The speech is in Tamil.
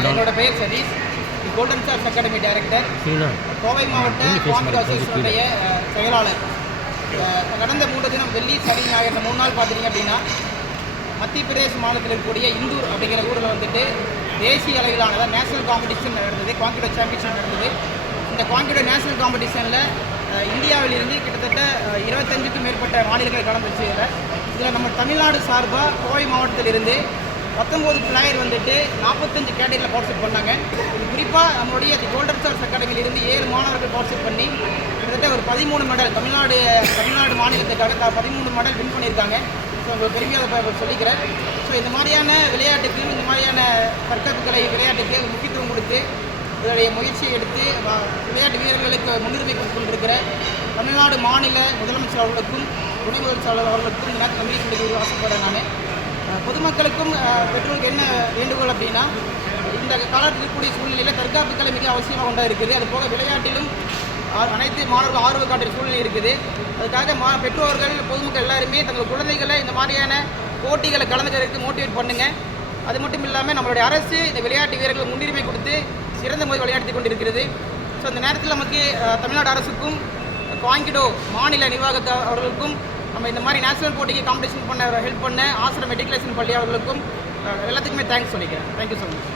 என்னோட பெயர் Satish. Golden stars academy director Kovai மாவட்ட காங்கிரஸ் அசோசியேஷனுடைய செயலாளர். கடந்த மூன்று தினம் வெள்ளி சனி ஞாயிறு மூணு நாள் பார்த்தீங்க அப்படின்னா மத்திய பிரதேச மாநிலத்தில் இருக்கக்கூடிய இந்தூர் அப்படிங்கிற ஊரில் வந்துட்டு தேசிய அளவிலான நேஷனல் காம்படிஷன் நடந்தது குவாங்கிடோ சாம்பியன்ஷிப் நடந்தது. இந்த குவாங்கிடோ நேஷனல் காம்படிஷனில் இந்தியாவிலிருந்து கிட்டத்தட்ட இருபத்தஞ்சுக்கும் மேற்பட்ட மாநிலங்கள் கலந்துச்சு இதில். நம்ம தமிழ்நாடு சார்பாக கோவை மாவட்டத்திலிருந்து பத்தொம்போது பிளேயர் வந்துட்டு நாற்பத்தஞ்சு கேட்டகரியில் பார்ட்டிசிபேட் பண்ணாங்க. குறிப்பாக நம்மளுடைய தி கோல்டன் ஸ்டார்ஸ் அகாடமியிலிருந்து ஏழு மாணவர்கள் பார்ட்டிசிபேட் பண்ணி கிட்டத்தட்ட ஒரு பதிமூணு மெடல் தமிழ்நாடு தமிழ்நாடு மாநிலத்துக்காக த- பதிமூணு மெடல் வின் பண்ணியிருக்காங்க. ஸோ உங்களுக்கு பெருமையாக அதை சொல்லிக்கிறேன். ஸோ இந்த மாதிரியான விளையாட்டுக்கு இந்த மாதிரியான தற்காப்புகளை விளையாட்டுக்கு முக்கியத்துவம் கொடுத்து இதனுடைய முயற்சியை எடுத்து விளையாட்டு வீரர்களுக்கு முன்னுரிமை கொடுத்து கொண்டிருக்கிற தமிழ்நாடு மாநில முதலமைச்சர் அவர்களுக்கும் துணை முதலமைச்சர் அவர்களுக்கும் இந்த நேரத்தில் நன்றி சொல்லி ஆசைப்படுறேன் நான். பொதுமக்களுக்கும் பெற்றோருக்கு என்ன வேண்டுகோள் அப்படின்னா இந்த காலத்தில் இருக்கக்கூடிய சூழ்நிலையில் தற்காப்பு கலை மிக அவசியமாக கொண்டா இருக்குது. அது போக விளையாட்டிலும் ஆ- அனைத்து மாணவர்கள் ஆர்வம் காட்டுற சூழ்நிலை இருக்குது. அதுக்காக மா பெற்றோர்கள் பொதுமக்கள் எல்லாருமே தங்கள் குழந்தைகளை இந்த மாதிரியான போட்டிகளை கலந்துக்கிறதுக்கு மோட்டிவேட் பண்ணுங்க. அது மட்டும் இல்லாமல் நம்மளுடைய அரசு இந்த விளையாட்டு வீரர்களுக்கு முன்னுரிமை கொடுத்து சிறந்த முறை விளையாடி கொண்டிருக்கிறது. ஸோ அந்த நேரத்தில் நமக்கு தமிழ்நாடு அரசுக்கும் காங்கிடோ மாநில நிர்வாகத்த அவர்களுக்கும் நம்ம இந்த மாதிரி நேஷனல் போட்டிக்கு காம்படிஷன் பண்ண ஹெல்ப் பண்ண ஆசிரம் மெட்ரிகுலேஷன் பள்ளி அவர்களுக்கும் எல்லாத்துக்குமே தேங்க்ஸ் சொல்லிக்கிறேன். Thank you so much